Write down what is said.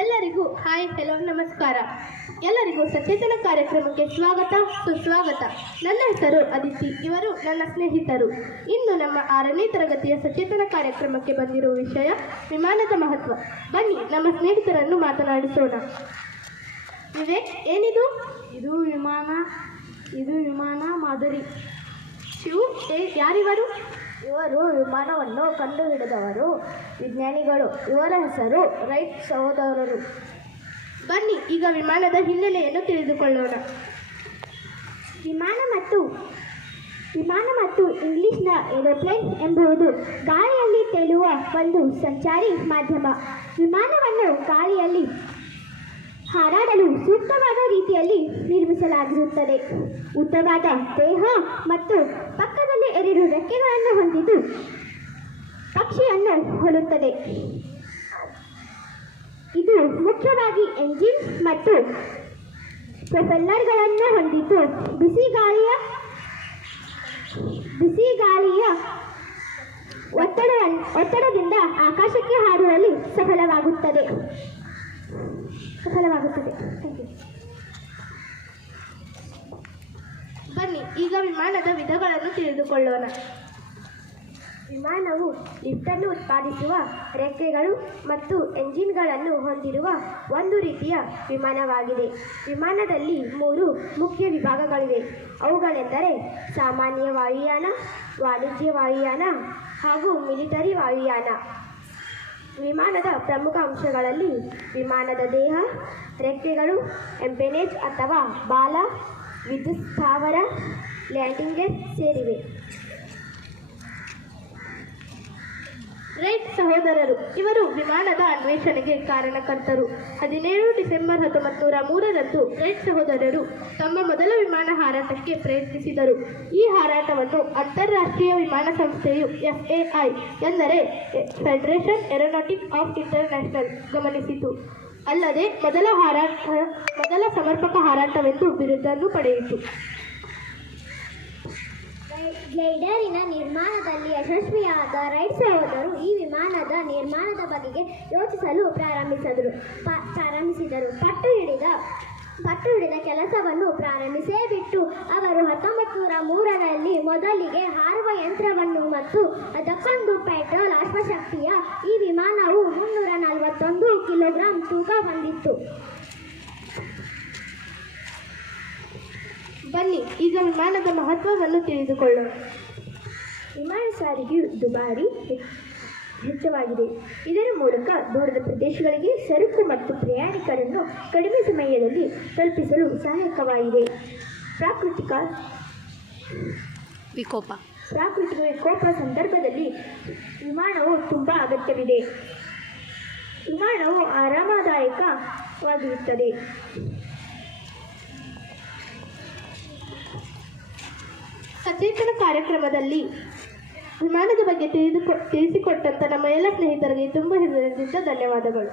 ಎಲ್ಲರಿಗೂ hi hello ನಮಸ್ಕಾರ. ಎಲ್ಲರಿಗೂ ಸಚೇತನ ಕಾರ್ಯಕ್ರಮಕ್ಕೆ ಸ್ವಾಗತ ಸುಸ್ವಾಗತ. ನನ್ನ ಹೆಸರು ಅದಿತಿ ಇವರು ನನ್ನ ಸ್ನೇಹಿತರು. ಇಂದು ನಮ್ಮ ಆರನೇ ತರಗತಿಯ ಸಚೇತನ ಕಾರ್ಯಕ್ರಮಕ್ಕೆ ಬಂದಿರುವ ವಿಷಯ ವಿಮಾನದ ಮಹತ್ವ. ಬನ್ನಿ ನಮ್ಮ ಸ್ನೇಹಿತರನ್ನು ಮಾತನಾಡಿಸೋಣ. ವಿವೇಕ್ ಏನಿದು? ಇದು ವಿಮಾನ ಇದು ವಿಮಾನ ಮಾದರಿ. ಶಿವು ಏ ಯಾರಿವರು? ಇವರು ವಿಮಾನವನ್ನು ಕಂಡುಹಿಡಿದವರು ವಿಜ್ಞಾನಿಗಳು. ಇವರ ಹೆಸರು ರೈಟ್ ಸಹೋದರರು. ಬನ್ನಿ, ಈಗ ವಿಮಾನದ ಹಿನ್ನೆಲೆಯನ್ನು ತಿಳಿದುಕೊಳ್ಳೋಣ. ವಿಮಾನ ಮತ್ತು ವಿಮಾನ ಮತ್ತು ಇಂಗ್ಲಿಷ್ನ ಏರೋಪ್ಲೇನ್ ಎಂಬುದು ಗಾಳಿಯಲ್ಲಿ ತೇಲುವ ಒಂದು ಸಂಚಾರಿ ಮಾಧ್ಯಮ. ವಿಮಾನವನ್ನು ಗಾಳಿಯಲ್ಲಿ ಹಾರಾಡಲು ಸೂಕ್ತವಾದ ರೀತಿಯಲ್ಲಿ ನಿರ್ಮಿಸಲಾಗಿರುತ್ತದೆ. ಉದ್ದವಾದ ದೇಹ ಮತ್ತು ರೆಕ್ಕೆಗಳನ್ನು ಹೊಂದಿದ್ದು ಪಕ್ಷಿಯನ್ನು ಹೋಲುತ್ತದೆ. ಇದು ಮುಖ್ಯವಾಗಿ ಎಂಜಿನ್ ಮತ್ತು ಪ್ರೊಪೆಲ್ಲರ್ಗಳನ್ನು ಹೊಂದಿದ್ದು. ಬಿಸಿ ಗಾಳಿಯ ಬಿಸಿ ಗಾಳಿಯ ಒತ್ತಡ ಒತ್ತಡದಿಂದ ಆಕಾಶಕ್ಕೆ ಹಾರುವಲ್ಲಿ ಸಫಲವಾಗುತ್ತದೆ. ಸಫಲವಾಗುತ್ತದೆ. Thank you. ಬನ್ನಿ ಈಗ ವಿಮಾನದ ವಿಧಗಳನ್ನು ತಿಳಿದುಕೊಳ್ಳೋಣ. ವಿಮಾನವು ಲಿಫ್ಟನ್ನು ಉತ್ಪಾದಿಸುವ ರೆಕ್ಕೆಗಳು ಮತ್ತು ಎಂಜಿನ್ಗಳನ್ನು ಹೊಂದಿರುವ ಒಂದು ರೀತಿಯ ವಿಮಾನವಾಗಿದೆ. ವಿಮಾನದಲ್ಲಿ ಮೂರು ಮುಖ್ಯ ವಿಭಾಗಗಳಿವೆ. ಅವುಗಳೆಂದರೆ ಸಾಮಾನ್ಯ ವಾಯುಯಾನ, ವಾಣಿಜ್ಯ ವಾಯುಯಾನ ಹಾಗೂ ಮಿಲಿಟರಿ ವಾಯುಯಾನ. ವಿಮಾನದ ಪ್ರಮುಖ ಅಂಶಗಳಲ್ಲಿ ವಿಮಾನದ ದೇಹ, ರೆಕ್ಕೆಗಳು ಎಂಪೆನೇಜ್ ಅಥವಾ ಬಾಲ ವಿದ್ಯುತ್ ಸ್ಥಾವರ ಲ್ಯಾಂಡಿಂಗ್ ಗೇರ್ ಸೇರಿವೆ. ರೈಟ್ ಸಹೋದರರು, ಇವರು ವಿಮಾನದ ಅನ್ವೇಷಣೆಗೆ ಕಾರಣಕರ್ತರು. ಹದಿನೇಳು ಡಿಸೆಂಬರ್ ಹತ್ತೊಂಬತ್ತು ನೂರ ಮೂರರಂದು ರೈಟ್ ಸಹೋದರರು ತಮ್ಮ ಮೊದಲ ವಿಮಾನ ಹಾರಾಟಕ್ಕೆ ಪ್ರಯತ್ನಿಸಿದರು. ಈ ಹಾರಾಟವನ್ನು ಅಂತಾರಾಷ್ಟ್ರೀಯ ವಿಮಾನ ಸಂಸ್ಥೆಯು ಎಫ್ಎಐ ಎಂದರೆ ಫೆಡರೇಷನ್ ಏರೋನಾಟಿಕ್ ಆಫ್ ಇಂಟರ್ನ್ಯಾಷನಲ್ ಗಮನಿಸಿತು. ಅಲ್ಲದೆ ಮೊದಲ ಹಾರಾಟ, ಮೊದಲ ಸಮರ್ಪಕ ಹಾರಾಟವೆಂದು ಬಿರುದನ್ನು ಪಡೆಯಿತು. ಗ್ಲೈಡರಿನ ನಿರ್ಮಾಣದಲ್ಲಿ ಯಶಸ್ವಿಯಾದ ರೈಟ್ ಸಹೋದರು ಈ ವಿಮಾನದ ನಿರ್ಮಾಣದ ಬಗೆಗೆ ಯೋಚಿಸಲು ಪ್ರಾರಂಭಿಸಿದರು. ಪ್ರಾರಂಭಿಸಿದರು. ಪಟ್ಟು ಹಿಡಿದ ಪಟ್ಟು ಹಿಡಿದ ಕೆಲಸವನ್ನು ಪ್ರಾರಂಭಿಸೇ ಬಿಟ್ಟು ಅವರು ಹತ್ತೊಂಬತ್ತು ನೂರ ಮೂರರಲ್ಲಿ ಮೊದಲಿಗೆ ಹಾರುವ ಯಂತ್ರವನ್ನು ಮತ್ತು ಅದಕ್ಕೊಂದು ಪೆಟ್ರೋಲ್ ಅಶ್ವಶಕ್ತಿಯ ಈ ವಿಮಾನವು ಮುನ್ನೂರ ನಲವತ್ತೊಂದು ಕಿಲೋಗ್ರಾಂ ತೂಕ ಹೊಂದಿತ್ತು. ಬನ್ನಿ ಈಗ ವಿಮಾನದ ಮಹತ್ವವನ್ನು ತಿಳಿದುಕೊಳ್ಳೋಣ. ವಿಮಾನ ಸಾರಿಗೆಯು ದುಬಾರಿ ಹೆಚ್ಚವಾಗಿದೆ ವೆಚ್ಚವಾಗಿದೆ ಇದರ ಮೂಲಕ ದೂರದ ಪ್ರದೇಶಗಳಿಗೆ ಸರಕು ಮತ್ತು ಪ್ರಯಾಣಿಕರನ್ನು ಕಡಿಮೆ ಸಮಯದಲ್ಲಿ ತಲುಪಿಸಲು ಸಹಾಯಕವಾಗಿದೆ. ಪ್ರಾಕೃತಿಕ ವಿಕೋಪ. ಪ್ರಾಕೃತಿಕ ವಿಕೋಪ ಸಂದರ್ಭದಲ್ಲಿ ವಿಮಾನವು ತುಂಬ ಅಗತ್ಯವಿದೆ. ವಿಮಾನವು ಆರಾಮದಾಯಕವಾಗಿರುತ್ತದೆ. ಸಚೇತನ ಕಾರ್ಯಕ್ರಮದಲ್ಲಿ ವಿಮಾನದ ಬಗ್ಗೆ ತಿಳಿದುಕೊ, ತಿಳಿಸಿಕೊಟ್ಟಂತ ನಮ್ಮ ಎಲ್ಲ ಸ್ನೇಹಿತರಿಗೆ ತುಂಬ ಹೃದಯದಿಂದ ಧನ್ಯವಾದಗಳು.